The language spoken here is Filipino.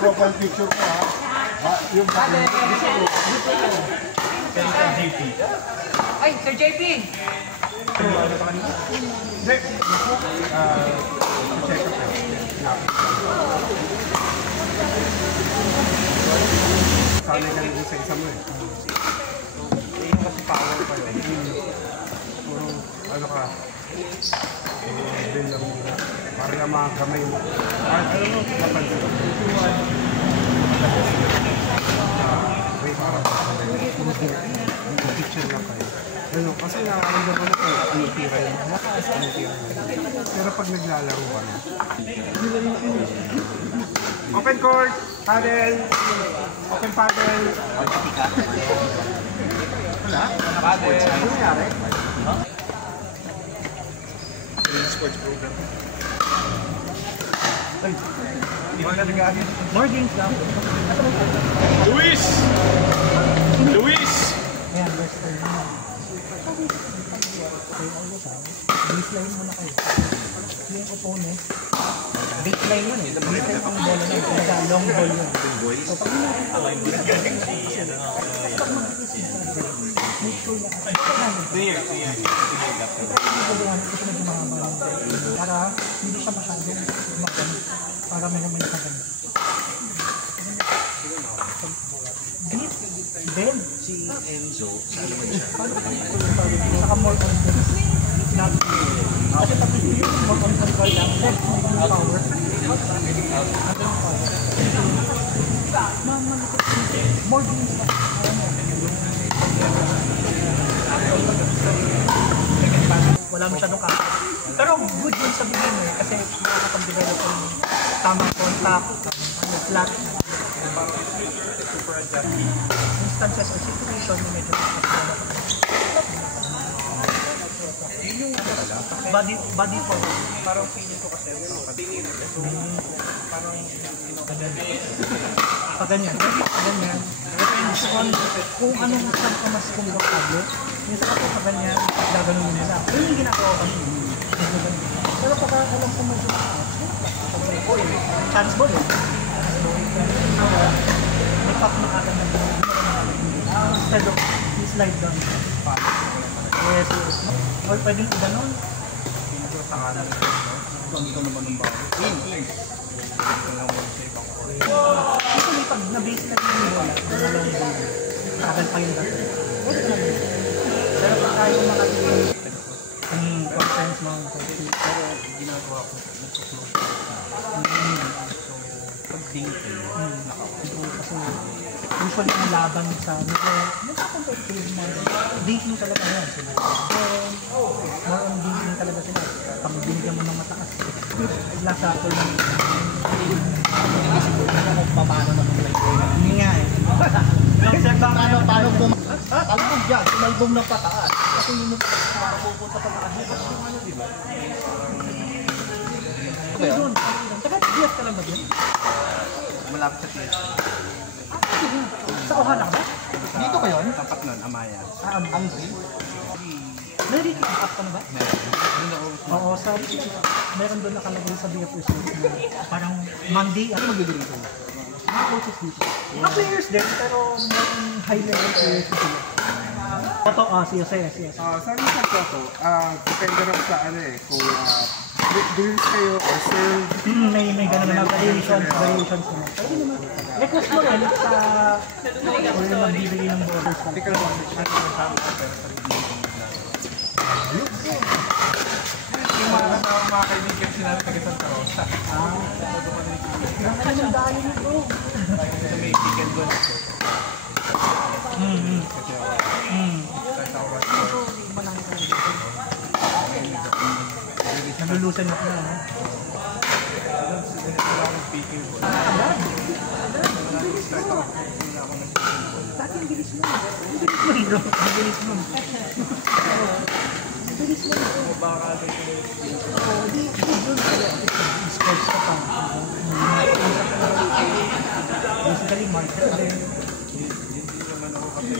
Profile picture ko ha. Yung JP. Ay, Sir JP! Sanay ka nito sa isa mo eh. Yung kasi power pa yun. Puro ano ka. Din lang muna. Para nga mga kamay mo. Ano mo? Napansin ko. Wait, para picture lang kayo. Ano, kasi nakaramdam ko na kung ano tira yun. Mataas ano tira yun. Pero pag naglalaro ka na. Open court! Paddle! Open paddle! Wala? Paddle! Ano nangyari? Sports program. Ay, hindi mo na nag-aagin. More games lang. Luis! Luis! Ayan, western na. Baseline muna kayo. Yung opponent, baseline yun eh. Baseline ang bola na yun. Long ball yun. So pag make sure na para hindi siya masyadong magamit. Para may kaganda. Grip. Then, Si Enzo, saan naman siya? saka more on the not kasi pag yung more on control lang, left mo yung power. More games lang. Wala masyadong kaka. Pero good yun sa beginner kasi makakapag-develop ng tamang contact, flat, super adaptive instances or situation na medyo body forward. Parang feeling ko kasi parang ganyan. Depends on kung anong saan ka mas komportable. Minsan ako sa ganyan, gaganunin nila. Yun yung ginagawa kami. Pero pagka alam ko medyo chance ball eh. May pop na agad na instead of slide down. Yes. Or pwedeng iba nun. Sa kanan. Ganito naman ng bago. Actually, pag na-base na yung bola, agad pa yung dati. Pero pag tayo makatulong conference mga pero ginagawa ko nagsusunod. So, pag dating, kasi usually ang laban sa nagka-competitive mga dating talaga yan sila. More on dating talaga sila. Pag binigyan mo ng mataas, last apple ng paano na mag-play ko. Hindi nga eh. Paano talbog dyan, sumalbong ng pataas. Kasi yun yung pupunta sa taas. Yung ano, di ba? Okay, doon. Saka DS ka lang ba doon? Malapit sa DS. Sa Ohana ka ba? Dito ka yun? Tapat nun, Amaya. Angry? Narinig up ka na ba? Oo, sa meron doon nakalagay sa BF Resorts na parang Monday, Ano magdadali ko? Mga coaches dito. mga players din, pero may high level players na sila. Ito, CSS. Sa amin sa Toto, depende rin sa ano eh, kung drills kayo or serve. May ganun na variations naman. Pwede naman. Request mo rin sa kung yung magbibigay ng borders. Hindi ka naman kasama pero sa yung mga kaibigan sila na taga Santa Rosa. Ano yung dayo nito? Kasi may chicken doon. Kasi ako, Santa Rosa. Nalulusan ako na. Wala akong speaking po. Dati ang bilis mo. Ang bilis mo. Baka Di doon kaya sports ka pa. Basically, market din. hindi naman ako kasi